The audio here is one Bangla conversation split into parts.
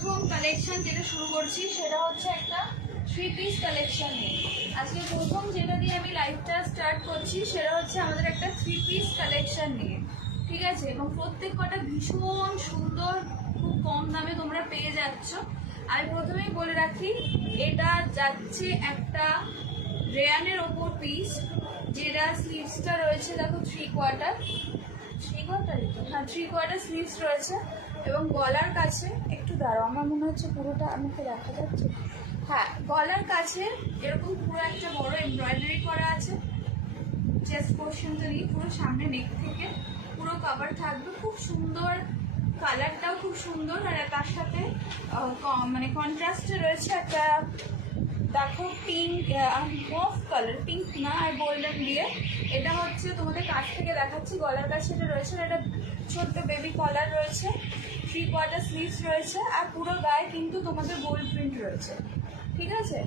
প্রথম কালেকশন যেটা শুরু করছি সেটা হচ্ছে একটা 3 পিস কালেকশন নিয়ে। আজকে প্রথম যেটা দিয়ে আমি লাইভটা স্টার্ট করছি সেটা হচ্ছে আমাদের একটা 3 পিস কালেকশন নিয়ে, ঠিক আছে? এবং প্রত্যেক কটা ভীষণ সুন্দর, খুব কম দামে তোমরা পেয়ে যাচ্ছ। আমি প্রথমেই বলে রাখি, এটা যাচ্ছে একটা রেয়ানের ওপর পিস, যেটা স্লিভসটা রয়েছে দেখো 3/4, হ্যাঁ 3/4 স্লিভস রয়েছে। এবং গলার কাছে একটু দাঁড়াও, আমার মনে হচ্ছে পুরোটা আমাকে দেখা যাচ্ছে। হ্যাঁ, গলার কাছে এরকম পুরো একটা বড় এমব্রয়ডারি করা আছে। চেস্ট পোর্শনটা দিয়ে পুরো সামনে নেক থেকে পুরো কভার থাকবে, খুব সুন্দর। কালারটাও খুব সুন্দর, আর তার সাথে মানে কন্ট্রাস্টে রয়েছে একটা দেখো পিঙ্ক, মফ কালার, পিঙ্ক না আর গোল্ডেন দিয়ে। এটা হচ্ছে তোমাদের কাছ থেকে দেখাচ্ছি, গলার কাছে এটা রয়েছে, এটা ছোট্ট বেবি কলার রয়েছে, 3/4 স্লিভস রয়েছে, আর পুরো গায়ে কিন্তু তোমাদের গোল্ড প্রিন্ট রয়েছে, ঠিক আছে?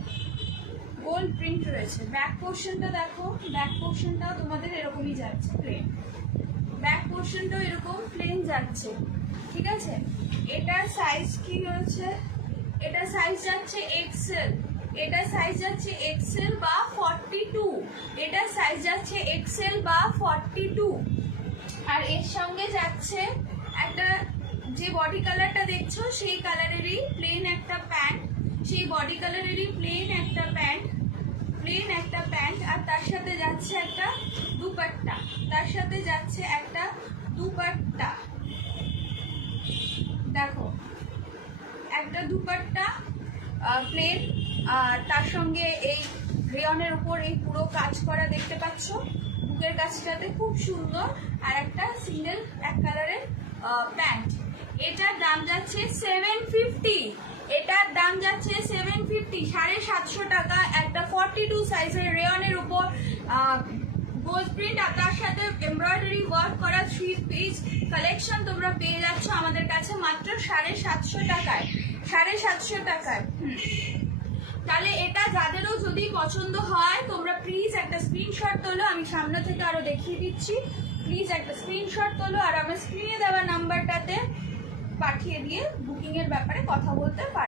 গোল্ড প্রিন্ট রয়েছে। ব্যাক পোর্শনটা দেখো, ব্যাক পোর্শনটাও তোমাদের এরকমই যাচ্ছে প্লেন, ব্যাক পোর্শনটাও এরকম প্লেন যাচ্ছে, ঠিক আছে? এটার সাইজ কি রয়েছে? এটা সাইজ যাচ্ছে এক্সেল, এটা সাইজ যাচ্ছে এক্সেল বা 42, এটা সাইজ যাচ্ছে এক্সেল বা 42। আর এর সঙ্গে যাচ্ছে একটা, যে বডি কালারটা দেখছো সেই কালারেরই প্লেন একটা প্যান্ট, সেই বডি কালারেরই প্লেন একটা প্যান্ট, প্লেন একটা প্যান্ট, আর তার সাথে যাচ্ছে একটা দুপাট্টা, তার সাথে যাচ্ছে একটা দুপাট্টা। দেখো একটা দুপাট্টা প্লেন, আর তার সঙ্গে এই রেয়নের উপর এই পুরো কাজ করা দেখতে পাচ্ছ, বুকের কাজটাতে খুব সুন্দর, আর একটা সিঙ্গেল এক কালারের প্যান্ট। এটার দাম যাচ্ছে 750, এটার দাম যাচ্ছে 750, 750 টাকা। একটা 42 সাইজের রেয়নের উপর গোল্ড প্রিন্ট আর তার সাথে এমব্রয়ডারি ওয়ার্ক করা 3 পিস কালেকশন তোমরা পেয়ে যাচ্ছ আমাদের কাছে মাত্র 750 টাকায়, 750 টাকায়। তাহলে এটা যাদেরও যদি পছন্দ হয় তোমরা প্লিজ একটা স্ক্রিনশট তোলো, আমি সামনে থেকে আরো দেখিয়ে দিচ্ছি। প্লিজ একটা স্ক্রিনশট তোলো আর আমার স্ক্রিনে দেওয়া নাম্বারটাতে পাঠিয়ে দিয়ে বুকিং এর ব্যাপারে কথা বলতে পারো।